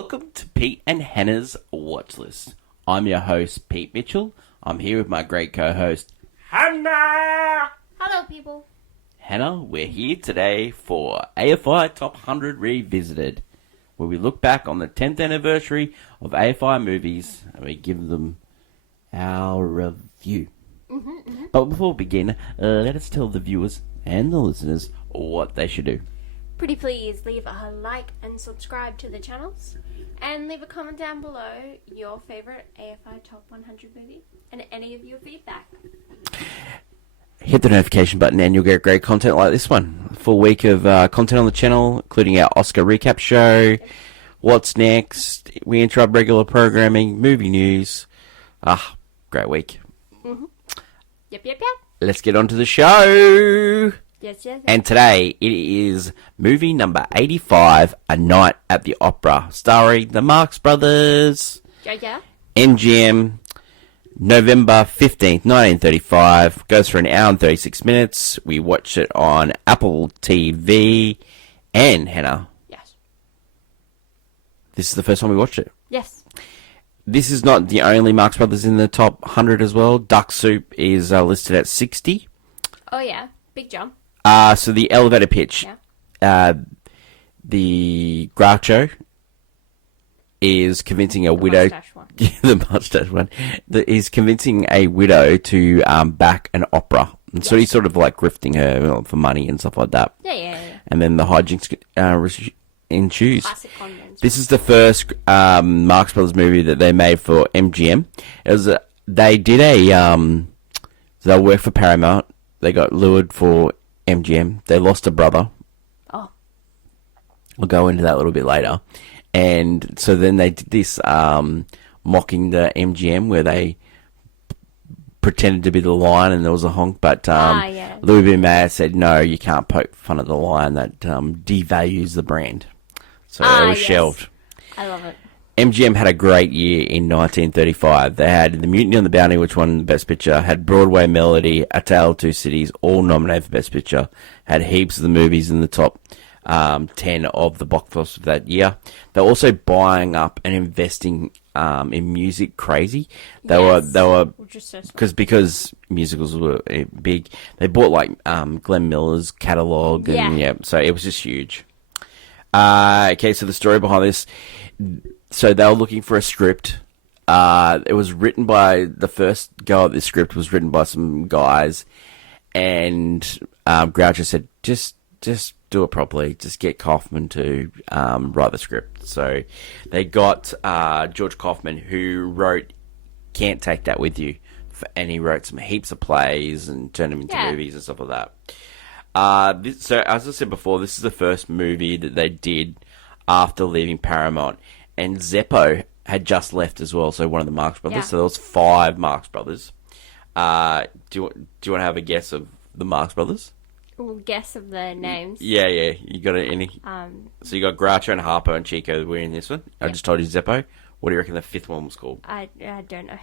Welcome to Pete and Hannah's Watch List. I'm your host, Pete Mitchell. I'm here with my great co-host, Hannah! Hello, people. Hannah, we're here today for AFI Top 100 Revisited, where we look back on the 10th anniversary of AFI movies and we give them our review. But before we begin, let us tell the viewers and the listeners what they should do. Pretty please leave a like and subscribe to the channels. And leave a comment down below your favourite AFI Top 100 movie and any of your feedback. Hit the notification button and you'll get great content like this one. Full week of content on the channel, including our Oscar recap show, what's next, we interrupt regular programming, movie news. Great week. Yep. Let's get on to the show. Yes. And today it is movie number 85, A Night at the Opera, starring the Marx Brothers. Yeah. MGM, November 15th, 1935. Goes for an hour and 36 minutes. We watch it on Apple TV. And, Hannah, Yes. this is the first time we watched it. Yes. This is not the only Marx Brothers in the top 100 as well. Duck Soup is listed at 60. Oh, yeah. Big jump. So the elevator pitch. Yeah. The Groucho is convincing a widow. Mustache one. The mustache one. Is convincing a widow to back an opera. And so he's sort of like grifting her for money and stuff like that. Yeah. And then the hijinks ensues. Classic convents. This is the first Marx Brothers movie that they made for MGM. It was they did they worked for Paramount. They got lured for MGM. They lost a brother. Oh. We'll go into that a little bit later. And so then they did this mocking the MGM where they pretended to be the lion and there was a honk. But Louis B. Mayer said, no, you can't poke fun at the lion. That devalues the brand. So it was shelved. I love it. MGM had a great year in 1935. They had The Mutiny on the Bounty, which won the Best Picture, had Broadway Melody, A Tale of Two Cities, all nominated for Best Picture, had heaps of the movies in the top 10 of the box office of that year. They're also buying up and investing in music crazy. They were because musicals were big. They bought like Glenn Miller's catalog, and so it was just huge. Okay, so the story behind this. So they were looking for a script. It was written by, the first go at this script was written by some guys, and Groucho said, just do it properly. Just get Kaufman to write the script. So they got George Kaufman, who wrote Can't Take That With You, and he wrote some heaps of plays and turned them into movies and stuff like that. So as I said before, this is the first movie that they did after leaving Paramount. And Zeppo had just left as well, so one of the Marx Brothers. Yeah. So there was 5 Marx Brothers. Do you want to have a guess of the Marx Brothers? Well, guess of the names. Yeah. You got any? So you got Groucho and Harpo and Chico were in this one. I just told you Zeppo. What do you reckon the 5th one was called? I don't know.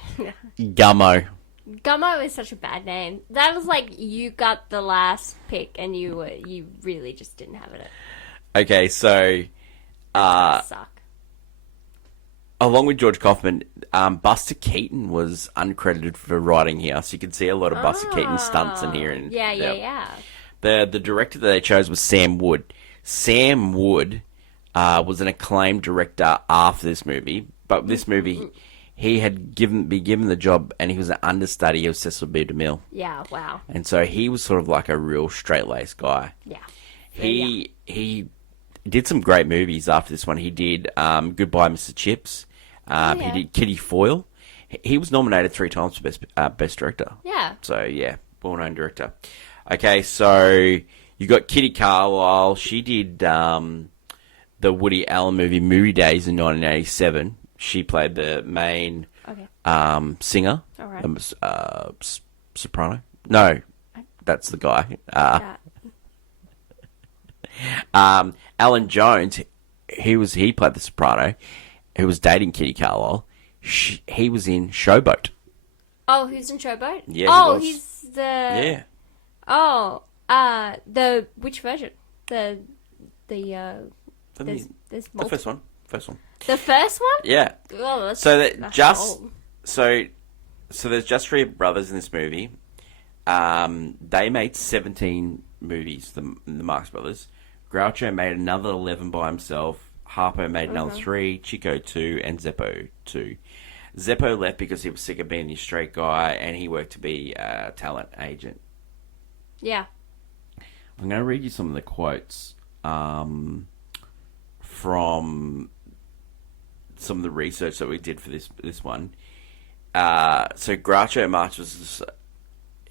Gummo. Gummo is such a bad name. That was like you got the last pick and you really just didn't have it. Okay, so suck. Along with George Kaufman, Buster Keaton was uncredited for writing here, so you can see a lot of Buster Keaton stunts in here. And yeah. The director that they chose was Sam Wood. Sam Wood was an acclaimed director after this movie, but this movie he had been given the job, and he was an understudy of Cecil B. DeMille. Yeah, wow. And so he was sort of like a real straight-laced guy. Yeah. He did some great movies after this one. He did Goodbye, Mr. Chips. He did Kitty Foyle. He was nominated 3 times for Best Director. Yeah. So, well-known director. Okay, so you got Kitty Carlisle. She did the Woody Allen movie Movie Days in 1987. She played the main singer. All right. Soprano. No, that's the guy. Alan Jones, he played the soprano, who was dating Kitty Carlisle. He was in Showboat. Oh, who's in Showboat? Yeah. He's the the which version? There's The first one. The first one? Yeah. Oh, that's, So that that's just old. so there's just three brothers in this movie. They made 17 movies. The Marx Brothers. Groucho made another 11 by himself. Harpo made another 3. Chico 2, and Zeppo 2. Zeppo left because he was sick of being the straight guy, and he worked to be a talent agent. Yeah. I'm going to read you some of the quotes from some of the research that we did for this one. So Groucho Marx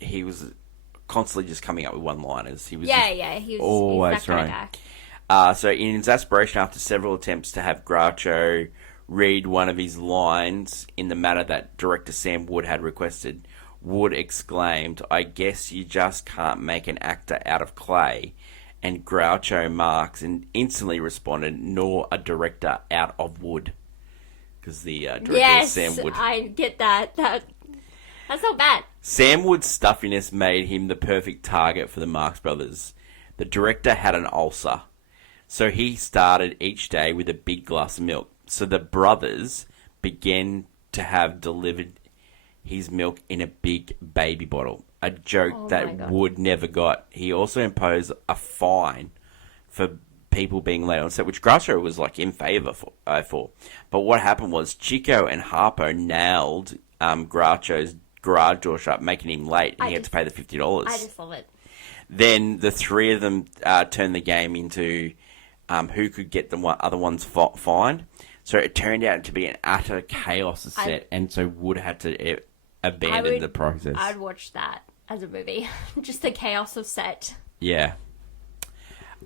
he was constantly just coming up with one-liners. He was He was always he's that kind throwing. of guy. So in exasperation, after several attempts to have Groucho read one of his lines in the manner that director Sam Wood had requested, Wood exclaimed, "I guess you just can't make an actor out of clay." And Groucho Marx instantly responded, "Nor a director out of wood." Because the director was Sam Wood. I get that. That's not bad. Sam Wood's stuffiness made him the perfect target for the Marx Brothers. The director had an ulcer, so he started each day with a big glass of milk. So the brothers began to have delivered his milk in a big baby bottle, a joke that Wood never got. He also imposed a fine for people being late on set, which Groucho was like in favour for. But what happened was Chico and Harpo nailed Groucho's garage door shut, making him late, and he had to pay the $50. I just love it. Then the three of them turned the game into who could get the other one's fined. So it turned out to be an utter chaos set, and so Wood had to abandon the process. I'd watch that as a movie. Just the chaos of set. Yeah.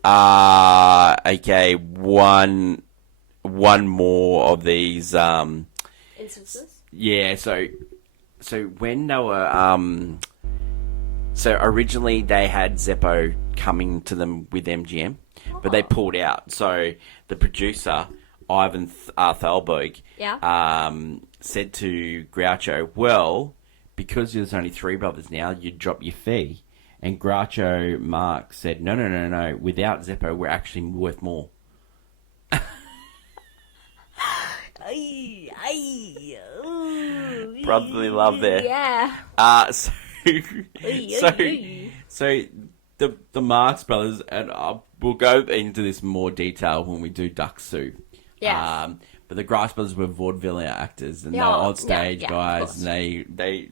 Okay, one more of these Instances? Yeah, so when they were so originally they had Zeppo coming to them with MGM, but they pulled out. So the producer Ivan Thalberg said to Groucho, "Well, because there's only 3 brothers now, you'd drop your fee." And Groucho Marx said, No. Without Zeppo, we're actually worth more. Brotherly love there. Yeah. So the Marx Brothers, and we'll go into this in more detail when we do Duck Soup. Yeah. But the Grass Brothers were vaudeville actors, and they were on stage guys, and they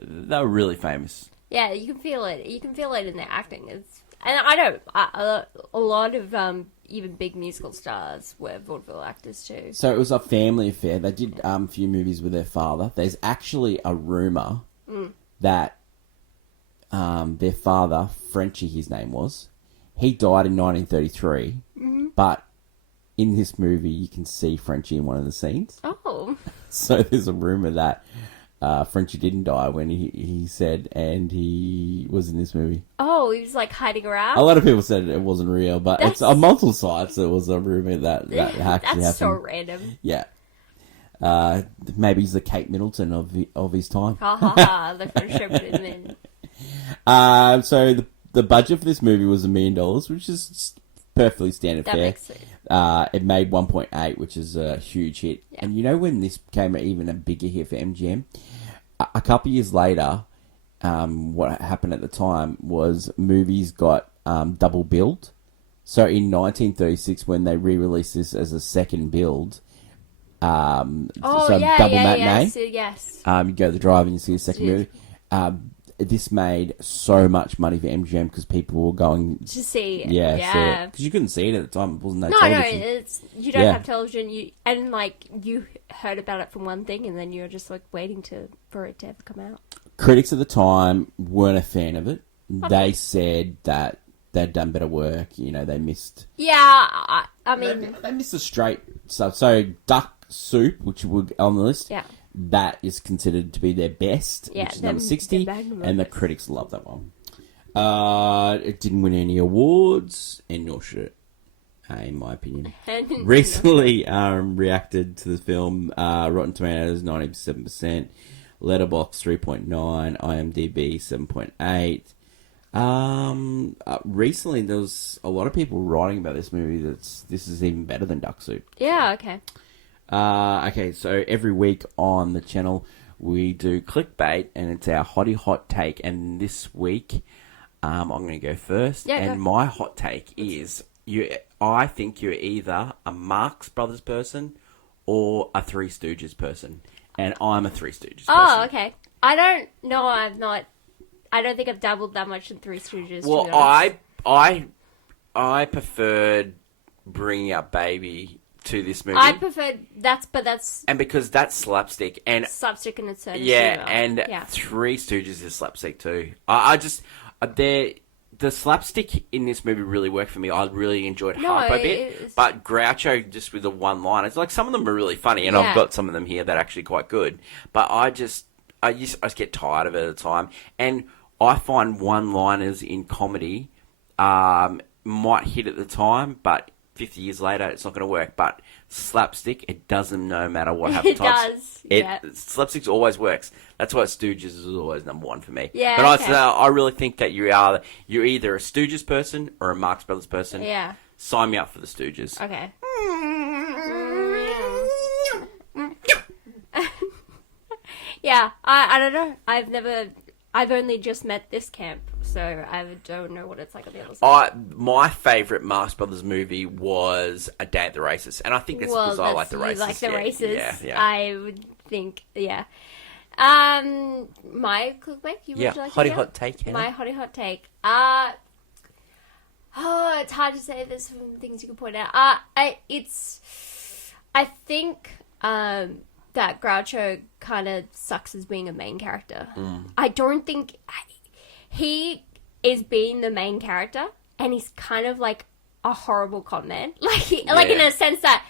were really famous. Yeah, you can feel it. You can feel it in their acting. And I know a lot of even big musical stars were vaudeville actors too. So it was a family affair. They did a few movies with their father. There's actually a rumour that their father, Frenchie, his name was, he died in 1933. But in this movie, you can see Frenchie in one of the scenes. Oh. So there's a rumour that Frenchie didn't die when he said, and he was in this movie. Oh, he was like hiding around? A lot of people said it wasn't real, but it's on multiple sites. It was a rumour that actually happened. That's so random. Yeah. Maybe he's the Kate Middleton of his time. Ha ha ha, the friendship with men. So the budget for this movie was $1 million, which is perfectly standard fare. Makes sense. It made 1.8, which is a huge hit. Yeah. And you know when this became even a bigger hit for MGM? A couple of years later, what happened at the time was movies got double billed. So in 1936, when they re-released this as a second build, double matinee. Yes. You go to the drive and you see a second movie. This made so much money for MGM because people were going to see it. Yeah. Because you couldn't see it at the time. It wasn't television. No, you don't have television. You heard about it from one thing, and then you're just like waiting for it to ever come out. Critics at the time weren't a fan of it. Okay. They said that they'd done better work. You know, they missed. Yeah, I mean, they missed the straight stuff. So Duck Soup, which would on the list. Yeah. That is considered to be their best, which is number 60, and the critics love that one. It didn't win any awards, and nor should it, in my opinion. Recently reacted to the film, Rotten Tomatoes 97%, Letterboxd 3.9, IMDb 7.8, Recently there was a lot of people writing about this movie this is even better than Duck Soup. Yeah, okay. Okay, so every week on the channel we do clickbait, and it's our hottie hot take. And this week, I'm going to go first. Yeah, and go. my hot take is I think you're either a Marx Brothers person or a Three Stooges person, and I'm a Three Stooges person. Oh, okay. I don't know. I'm not. I don't think I've dabbled that much in Three Stooges. Well, to be honest. I preferred Bringing Up Baby to this movie. I prefer that's and because that's slapstick and slapstick in its certain yeah, humor. and Yeah. Three Stooges is slapstick too. I just the slapstick in this movie really worked for me. I really enjoyed Harpo a bit, but Groucho just with the one line. It's like some of them are really funny, and I've got some of them here that are actually quite good. But I just get tired of it at the time, and I find one-liners in comedy might hit at the time, but 50 years later, it's not going to work. But slapstick, it doesn't, no matter what happens. It does. Yeah. Slapstick always works. That's why Stooges is always number one for me. Yeah. But okay. I really think that you're either a Stooges person or a Marx Brothers person. Yeah. Sign me up for the Stooges. Okay. Yeah. I don't know. I've only just met this camp, so I don't know what it's like on the other side. My favourite Marx Brothers movie was A Day at the Races, and I think that's because I like the races. You like the races. Yeah. I would think, yeah. My clickbait, would you like to hottie hear? hot take, Hannah. My hottie hot take. It's hard to say. There's some things you can point out. I think, that Groucho kind of sucks as being a main character. I don't think he is being the main character, and he's kind of like a horrible con man. Like in a sense that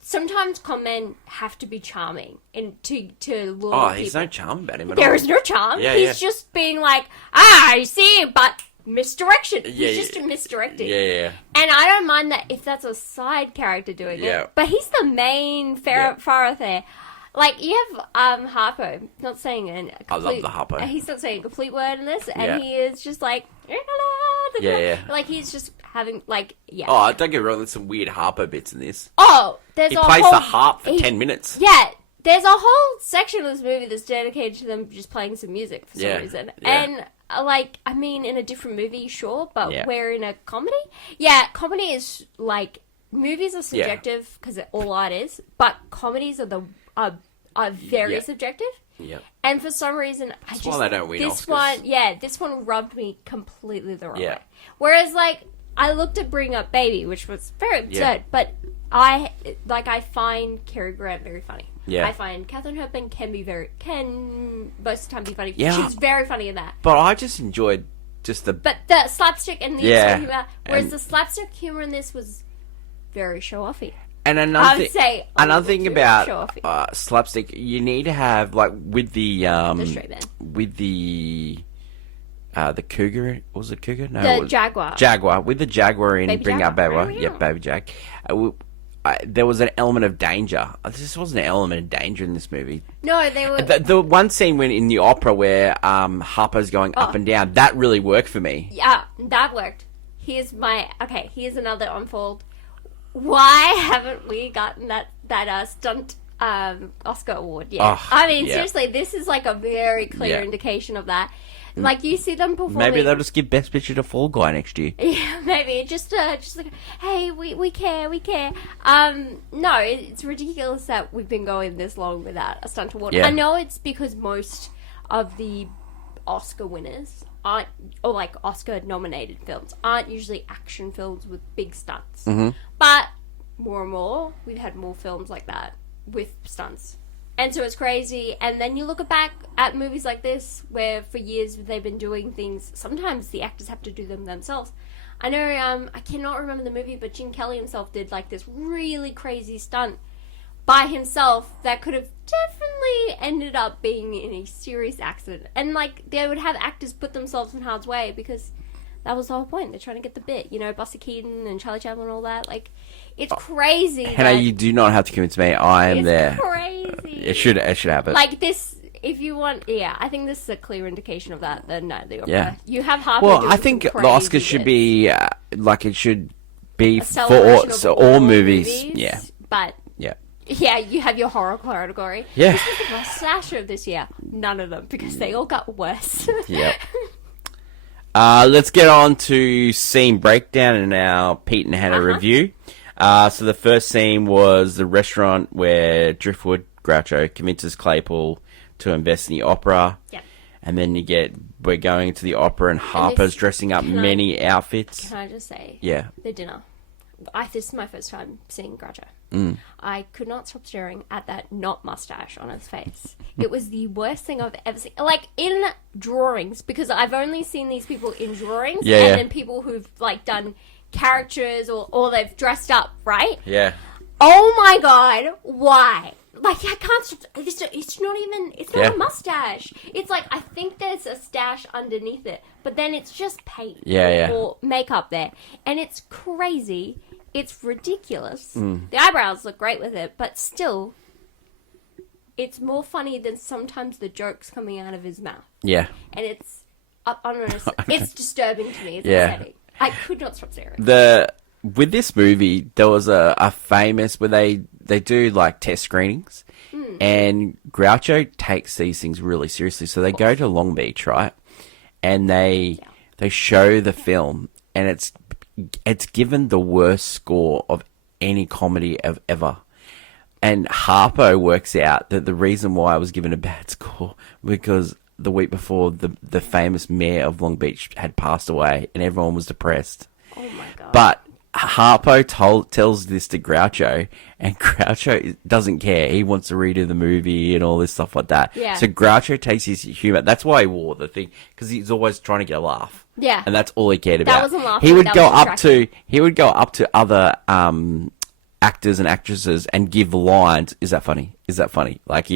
sometimes con men have to be charming and to lure people. He's no charm about him at all. There is no charm. Yeah, he's just being like, I see, but misdirection. He's just misdirecting. Yeah. And I don't mind that if that's a side character doing it. But he's the main Farrah there. Like, you have Harpo, not saying I love the Harpo. He's not saying a complete word in this, and he is just like, like, he's just having, like, Oh, don't get me wrong, there's some weird Harpo bits in this. Oh, there's he a plays whole... the harp for 10 minutes. Yeah, there's a whole section of this movie that's dedicated to them just playing some music for some reason. Yeah. And, like, I mean, in a different movie, sure, but we're in a comedy? Yeah, comedy is, like... Movies are subjective because all art is, but comedies are very subjective. Yeah. And for some reason, That's why they don't win this Oscars. This one rubbed me completely the wrong Yeah. way. Whereas, like, I looked at Bring Up Baby, which was very absurd, but I find Cary Grant very funny. Yeah. I find Katharine Hepburn can most of the time be funny. Yeah. She's very funny in that. But I just enjoyed just the... But the slapstick and the humor, whereas and- the slapstick humor in this was very show-offy. And another thing about slapstick, you need to have, like, with the straight man. with the cougar, was it cougar? No, The it was Jaguar. With the Jaguar in Baby Bring Up Jaguar. Baby, Baby Jag. There was an element of danger. There just wasn't an element of danger in this movie. No, they were... The one scene when in the opera where Harper's going up and down, that really worked for me. Yeah, that worked. Here's another unfold. Why haven't we gotten that stunt Oscar award yet? I mean, seriously, this is like a very clear indication of that. Like, you see them performing... Maybe they'll just give Best Picture to Fall Guy next year. Yeah, maybe. Just like, hey, we care. No, it's ridiculous that we've been going this long without a stunt award. Yeah. I know it's because most of the Oscar winners aren't, or like Oscar-nominated films, aren't usually action films with big stunts. Mm-hmm. But more and more, we've had more films like that with stunts. And so it's crazy. And then you look back at movies like this, where for years they've been doing things. Sometimes the actors have to do them themselves. I know, I cannot remember the movie, but Gene Kelly himself did like this really crazy stunt by himself that could have definitely ended up being in a serious accident. And like, they would have actors put themselves in harm's way because that was the whole point. They're trying to get the bit. You know, Buster Keaton and Charlie Chaplin and all that. Like, it's crazy. Hannah, you do not have to convince me. I am there. It's crazy. It should happen. Like, this, if you want, I think this is a clear indication of that. The Night of the Opera. Yeah. You have Harper. Well, doing I think some the Oscars crazy should bits. be it should be A for celebration of all movies. Yeah, But yeah. yeah, you have your horror category. Yeah. This is the best slasher of this year. None of them, because they all got worse. Yep. Let's get on to scene breakdown in our Pete and Hannah review. So the first scene was the restaurant where Driftwood Groucho convinces Claypool to invest in the opera. Yep. And then we're going to the opera and Harper's dressing up many outfits. Can I just say? Yeah. The dinner. This is my first time seeing Groucho. I could not stop staring at that not mustache on his face. It was the worst thing I've ever seen. Like, in drawings, because I've only seen these people in drawings, Yeah, and yeah. then people who've, like, done characters or they've dressed up, right? Yeah. Oh my god, why? Like, I can't stop. It's not even, it's not Yeah. a mustache. It's like, I think there's a stash underneath it, but then it's just paint Yeah. or makeup there. And it's crazy. It's ridiculous. The eyebrows look great with it, but still, it's more funny than sometimes the jokes coming out of his mouth. Yeah. And it's, I don't know, it's disturbing to me. It's Yeah. upsetting. I could not stop staring. With this movie, there was a famous where they do like test screenings, and Groucho takes these things really seriously. So they go to Long Beach, right, and they show the film, and it's given the worst score of any comedy of ever. And Harpo works out that the reason why I was given a bad score because the week before the famous mayor of Long Beach had passed away, and everyone was depressed. Oh my god. But Harpo tells this to Groucho, and Groucho doesn't care. He wants to redo the movie and all this stuff like that. Yeah. So Groucho takes his humour. That's why he wore the thing, because he's always trying to get a laugh. Yeah. And that's all he cared about. wasn't laughing, He would that go was up to other actors and actresses and give lines. Is that funny? Is that funny? Like so.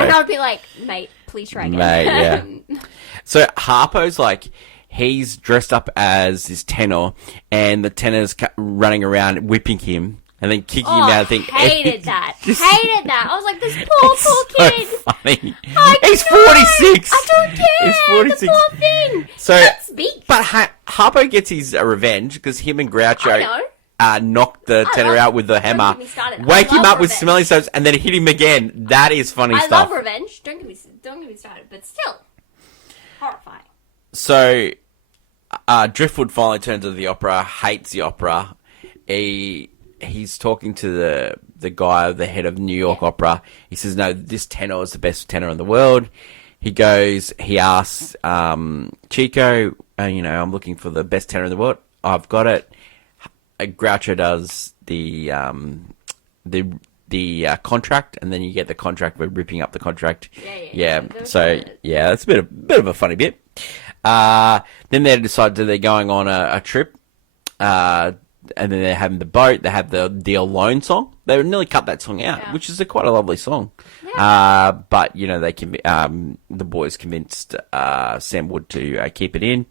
And I would be like, mate, please try again. Mate, yeah. So Harpo's like, he's dressed up as this tenor, and the tenor's running around whipping him and then kicking him out. I think hated that. Hated that. I was like, this poor so kid. funny. I He's know. 46. I don't care. He's 46. The poor thing. So, Can't speak. but Harpo gets his revenge because him and Groucho knocked the tenor out with the hammer, get me started. wake I him love up with revenge. smelly salts, and then hit him again. That is funny I stuff. love revenge. Don't get me started. But still, horrifying. So, Driftwood finally turns to the opera, hates the opera. He's talking to the guy, the head of New York Opera. He says, no, this tenor is the best tenor in the world. He asks Chico, I'm looking for the best tenor in the world. I've got it. Groucho does the contract, and then you get the contract. We're ripping up the contract. Yeah. So it's a bit of a funny bit. Then they decide that they're going on a trip, and then they're having the boat. They have the Alone song. They nearly cut that song out, which is quite a lovely song. Yeah. But the boys convinced Sam Wood to keep it in.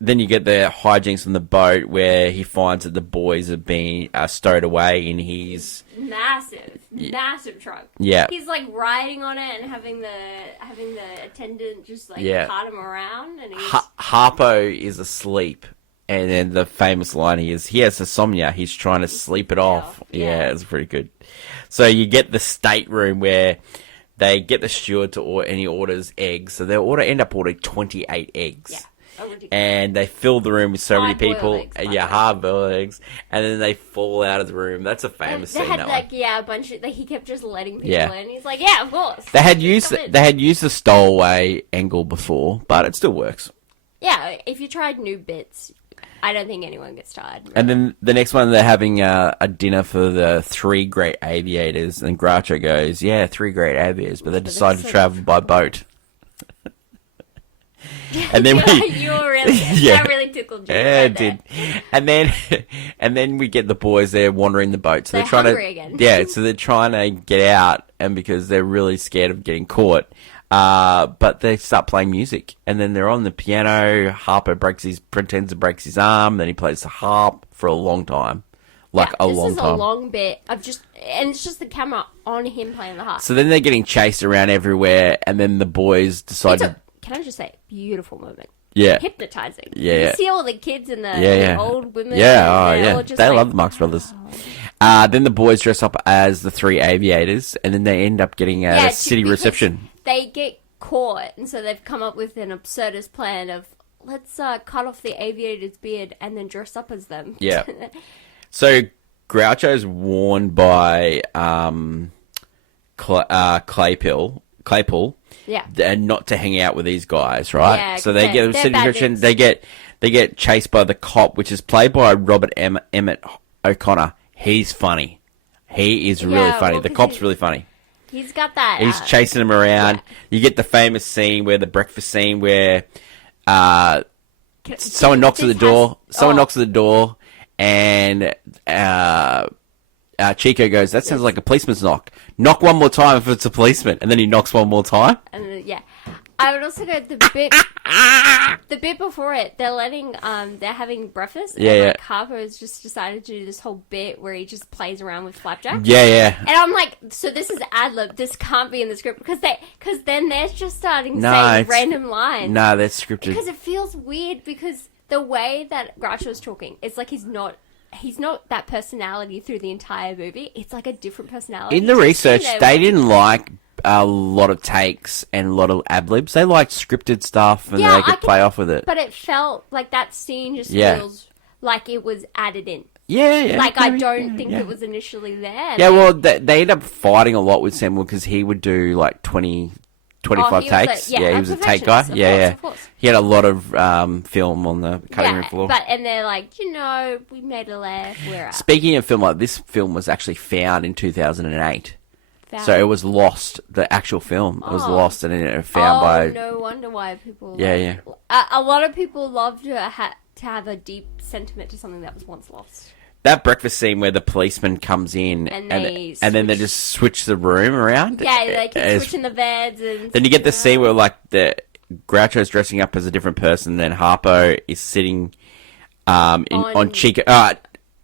Then you get the hijinks on the boat where he finds that the boys have been stowed away in his massive truck. Yeah. He's like riding on it and having the attendant just like cart him around, and Harpo is asleep, and then the famous line he has insomnia. He's trying to sleep it off. Yeah, it's pretty good. So you get the stateroom where they get the steward to order, and he orders eggs. So they end up ordering 28 eggs. Yeah. And they fill the room with so many people. Hard-boiled eggs. And then they fall out of the room. That's a famous scene. They had a bunch of. He kept just letting people in. He's like, yeah, of course. They had used the stowaway angle before, but it still works. Yeah, if you tried new bits, I don't think anyone gets tired. Really. And then the next one, they're having a dinner for the 3 great aviators, and Groucho goes, "Yeah, 3 great aviators," but they decided to travel by boat. And then you were really that really tickled you. Yeah, it did. And then we get the boys there wandering the boat. So they're trying hungry again. Yeah, so they're trying to get out, and because they're really scared of getting caught. But they start playing music, and then they're on the piano. Harpo pretends to break his arm, then he plays the harp for a long time. like a this long is time. a long bit of just, and it's just the camera on him playing the harp. So then they're getting chased around everywhere, and then the boys decide to... Can I just say, beautiful moment. Yeah. Hypnotizing. Yeah. You see all the kids and the, Yeah. the old women. Yeah, and they're yeah. all just They like, love the Marx Brothers. Then the boys dress up as the three aviators, and then they end up getting at a city because reception. They get caught, and so they've come up with an absurdist plan of, let's cut off the aviator's beard and then dress up as them. Yeah. So Groucho's warned by Claypool, Yeah. and not to hang out with these guys, right? Yeah, so they get a they're city bad reception. dudes. They get chased by the cop, which is played by Robert Emmett O'Connor. He's funny. He is really Yeah, funny. well, The because cop's really funny. He's got that. He's chasing them around. yeah. You get the famous scene where the breakfast scene where someone knocks at the door. Someone knocks at the door, and Chico goes, "That sounds like a policeman's knock. Knock one more time if it's a policeman." And then he knocks one more time. And yeah, I would also go the bit before it. They're they're having breakfast. Yeah, and, yeah. like, Harper has just decided to do this whole bit where he just plays around with flapjack. Yeah, yeah. And I'm like, so this is ad lib. This can't be in the script because then they're just starting No, saying it's- random lines. No, that's scripted. Because it feels weird because the way that Groucho's talking, it's like he's not that personality through the entire movie. It's like a different personality. In the He's just research, sitting there they didn't like a lot of takes and a lot of ad libs. They liked scripted stuff, and Yeah, they could play off with it. But it felt like that scene just Yeah. feels like it was added in. Yeah, yeah. Like, I maybe, don't think yeah. it was initially there. Yeah, well, they end up fighting a lot with Samuel because he would do like 20, 25 he was takes. a He was a take guy. perfectionist, of Yeah, course, yeah. of course. He had a lot of film on the cutting room floor. And they're like, we made a laugh. We're out. Speaking of film, like this film was actually found in 2008. Found. So it was lost. The actual film was Oh. lost, and it found by. no wonder why people. Yeah, yeah. A lot of people love to have a deep sentiment to something that was once lost. That breakfast scene where the policeman comes in And and they then they switch- just switch the room around. Yeah, they keep It's- switching the beds and. Then you get the scene where like the Groucho's dressing up as a different person, then Harpo is sitting on Chico.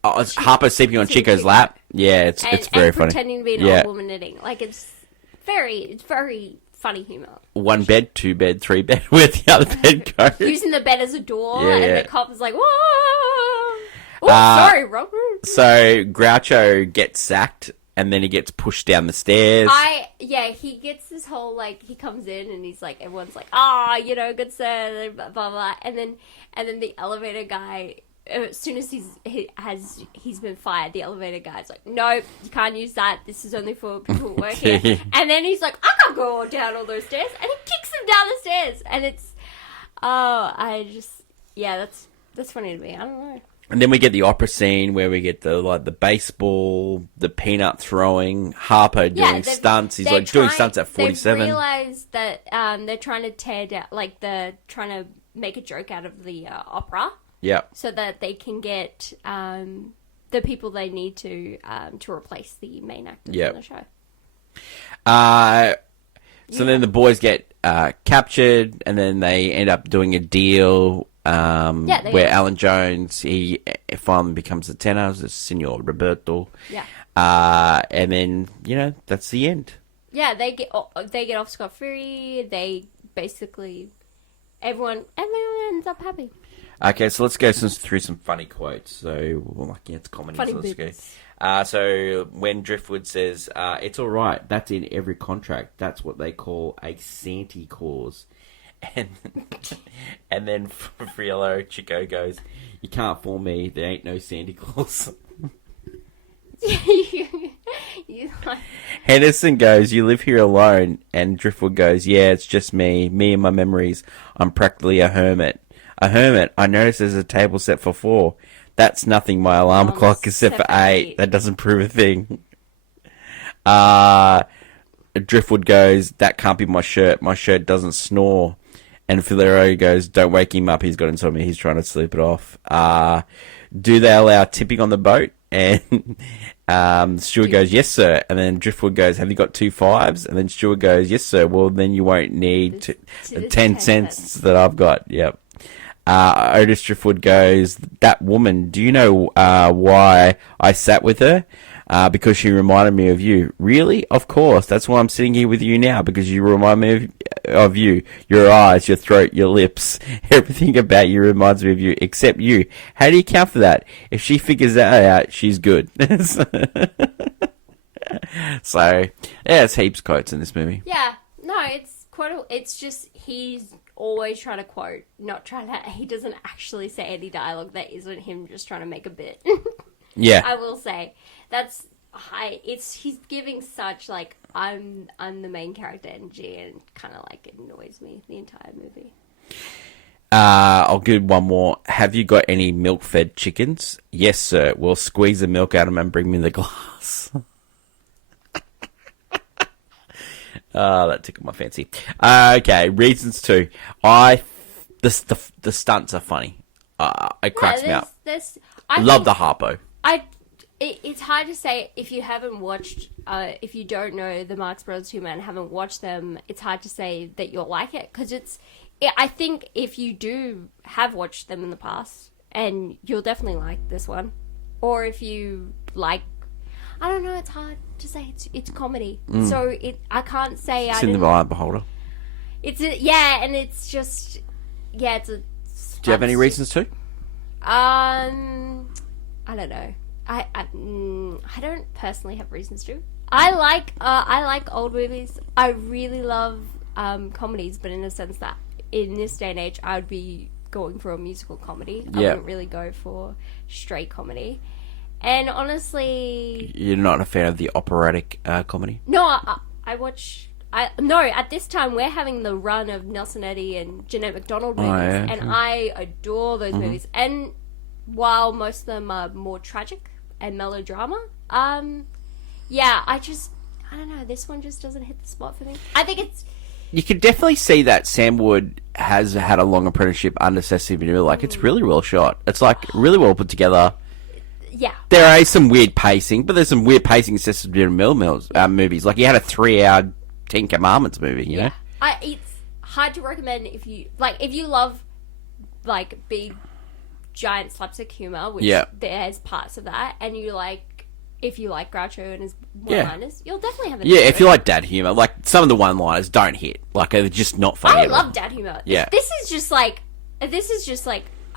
Harpo's sleeping on Chico's lap. Yeah, it's very and funny. pretending to be an Yeah. old woman knitting. Like it's very funny humor. One bed, two bed, three bed, where the other bed goes. Using the bed as a door, Yeah, and yeah. the cop is like, "Whoa!" Oh, sorry, Robert. So Groucho gets sacked, and then he gets pushed down the stairs. He gets this whole like he comes in and he's like everyone's like good sir, blah blah blah, and then the elevator guy. As soon as he's been fired, the elevator guy's like, "Nope, you can't use that. This is only for people who work here." And then he's like, "I can't go down all those stairs," and he kicks him down the stairs, and it's that's funny to me. I don't know. And then we get the opera scene where we get the baseball, the peanut throwing, Harpo doing stunts. He's like doing stunts at 47. They realized that they're trying to tear down, trying to make a joke out of the opera. Yeah. So that they can get the people they need to replace the main actors Yep. on the show. So then the boys get captured, and then they end up doing a deal where Alan Jones, he finally becomes the tenor, the Signor Roberto. Yeah. And then, that's the end. Yeah, they get off scot-free. They basically everyone ends up happy. Okay, so let's go through some funny quotes. So, it's comedy. Funny So let's bits. go. So when Driftwood says, "It's all right. That's in every contract. That's what they call a Santa clause," and then Friello Chico goes, "You can't fool me. There ain't no Santa Claus." Henderson goes, "You live here alone," and Driftwood goes, "Yeah, it's just me and my memories. I'm practically a hermit. A hermit. I notice there's a table set for 4. That's nothing. My alarm clock is set for 8. That doesn't prove a thing." Driftwood goes, "That can't be my shirt. My shirt doesn't snore." And Filero goes, "Don't wake him up. He's got insomnia. He's trying to sleep it off." Do they allow tipping on the boat? And Stewart goes, "Yes, sir." And then Driftwood goes, "Have you got 2 5s?" And then Stewart goes, "Yes, sir." "Well, then you won't need 10 cents that I've got." Yep. Otis Driftwood goes, that woman, do you know why I sat with her? Because she reminded me of you. Really? Of course. That's why I'm sitting here with you now, because you remind me of you. Your eyes, your throat, your lips. Everything about you reminds me of you, except you. How do you account for that? If she figures that out, she's good. So, yeah, it's heaps quotes in this movie. Yeah. No, it's it's just he's always trying to quote, not trying to. He doesn't actually say any dialogue that isn't him just trying to make a bit. Yeah. I will say that's he's giving such like I'm the main character energy, and kind of like it annoys me the entire movie. I'll give one more. Have you got any milk-fed chickens? Yes, sir. We'll squeeze the milk out of them and bring me the glass. That tickled my fancy. Okay, reasons too. The stunts are funny. It cracks me up. I love the Harpo. It's hard to say if you haven't watched, if you don't know the Marx Brothers 2 and haven't watched them, it's hard to say that you'll like it, because I think if you do have watched them in the past, and you'll definitely like this one, or if you like, I don't know, it's hard to say, it's comedy, so I can't say it's in the eye of the beholder. And it's just, it's a... Do you have any reasons to? I don't know. I don't personally have reasons to. I like old movies. I really love comedies, but in a sense that in this day and age, I would be going for a musical comedy. I wouldn't really go for straight comedy. And honestly, you're not a fan of the operatic comedy? No, I watch. At this time we're having the run of Nelson Eddy and Jeanette MacDonald movies, and I adore those movies. And while most of them are more tragic and melodrama, I don't know, this one just doesn't hit the spot for me. I think it's... You could definitely see that Sam Wood has had a long apprenticeship under Cecily DeMille. Like, it's really well shot. It's, like, really well put together. Yeah. There is some weird pacing, but there's some weird pacing in Cecily DeMille movies. Like, he had a 3-hour 10 Commandments movie, you know? It's hard to recommend if you love, like, big, giant slapstick humor, which there's parts of that, and if you like Groucho and his one-liners, you'll definitely have it. Yeah, if you like dad humor, like, some of the one-liners don't hit. Like, they're just not funny. I love dad humor. Yeah. This is just like,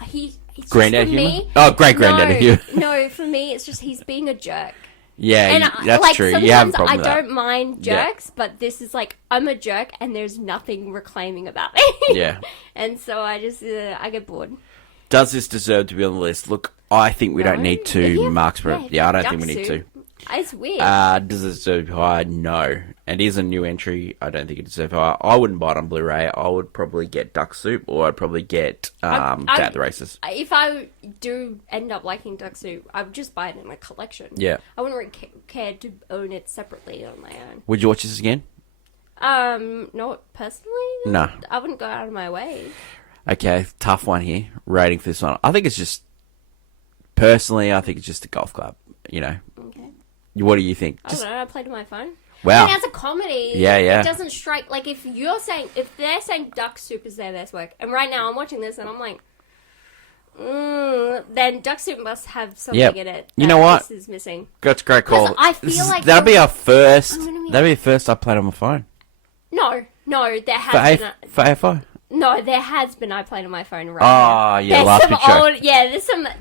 he's granddad humor? Oh, great granddad humor. No, for me, it's just he's being a jerk. Yeah, and that's true. You have a problem with that. I don't mind jerks, but this is like, I'm a jerk and there's nothing reclaiming about me. Yeah. And so I just, I get bored. Does this deserve to be on the list? Look, I think we don't need to mark for it. Yeah, I don't think we need to. It's weird. Does it deserve high? No. And is a new entry. I don't think it deserves high. I wouldn't buy it on Blu-ray. I would probably get Duck Soup, or I'd probably get Cat the Racist. If I do end up liking Duck Soup, I would just buy it in my collection. Yeah. I wouldn't really care to own it separately on my own. Would you watch this again? Not personally. No. I wouldn't go out of my way. Okay, tough one here. Rating for this one. I think it's just... Personally, I think it's just a golf club, you know. Okay. What do you think? I don't know. I played on my phone. Wow. I mean, as a comedy, it doesn't strike... Like, if they're saying Duck Soup is their best work, and right now I'm watching this and I'm like, then Duck Soup must have something in it. You know what? This is missing. That's a great call. I feel like... That'll be our first... That'll be the first I played on my phone. No, there has been... For AFI? No, there has been. I played on my phone right now. Oh, yeah, Last Picture.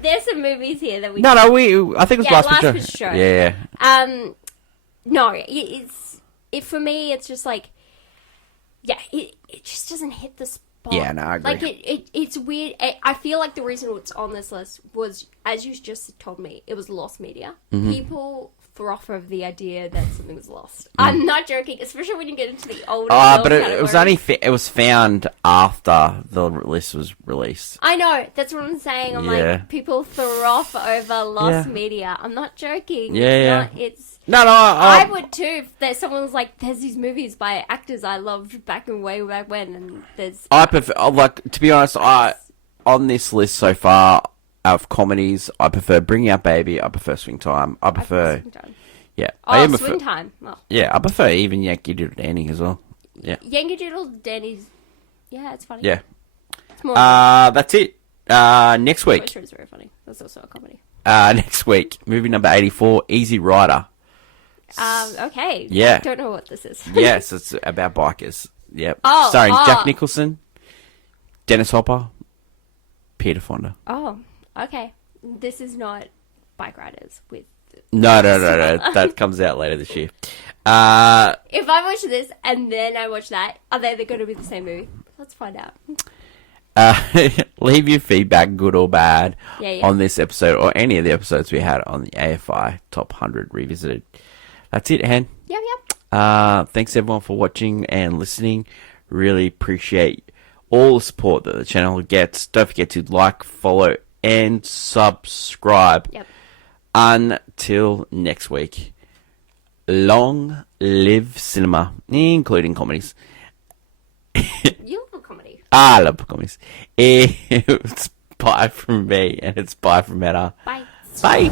There's some movies here that we... No, I think it was Last Picture. Yeah. No, for me, it's just like, it just doesn't hit the spot. Yeah, no, I agree. Like, it's weird. I feel like the reason it's on this list was, as you just told me, it was lost media. Mm-hmm. People froth over the idea that something was lost. I'm not joking, especially when you get into the older. But it was only it was found after the list was released. I know, that's what I'm saying. I'm like, people froth over lost media. I'm not joking. It's no. I would too. If someone was like, "There's these movies by actors I loved way back when," and there's. I prefer, to be honest, on this list so far. Of comedies, I prefer Bringing Out Baby. I prefer Swing Time. I prefer Swing Time. Yeah. Swing Time. Oh. Yeah, I prefer even Yankee Doodle Dandy as well. Yeah. Yankee Doodle Dandy's... Yeah, it's funny. Yeah. It's more that's it. Next Toy week. Story is very funny. That's also a comedy. Next week, movie number 84, Easy Rider. Okay. Yeah. I don't know what this is. Yes, it's about bikers. Yep. Oh, Starring oh. Jack Nicholson, Dennis Hopper, Peter Fonda. Oh, okay. This is not bike riders with. No. That comes out later this year. If I watch this and then I watch that, are they going to be the same movie? Let's find out. Leave your feedback, good or bad, Yeah. on this episode or any of the episodes we had on the AFI Top 100 Revisited. That's it, Han. Yep. Thanks everyone for watching and listening. Really appreciate all the support that the channel gets. Don't forget to like, follow, and subscribe. Yep. Until next week, long live cinema, including comedies. You love comedy. I love comedies. It's bye from me, and it's bye from Meta. Bye. Bye.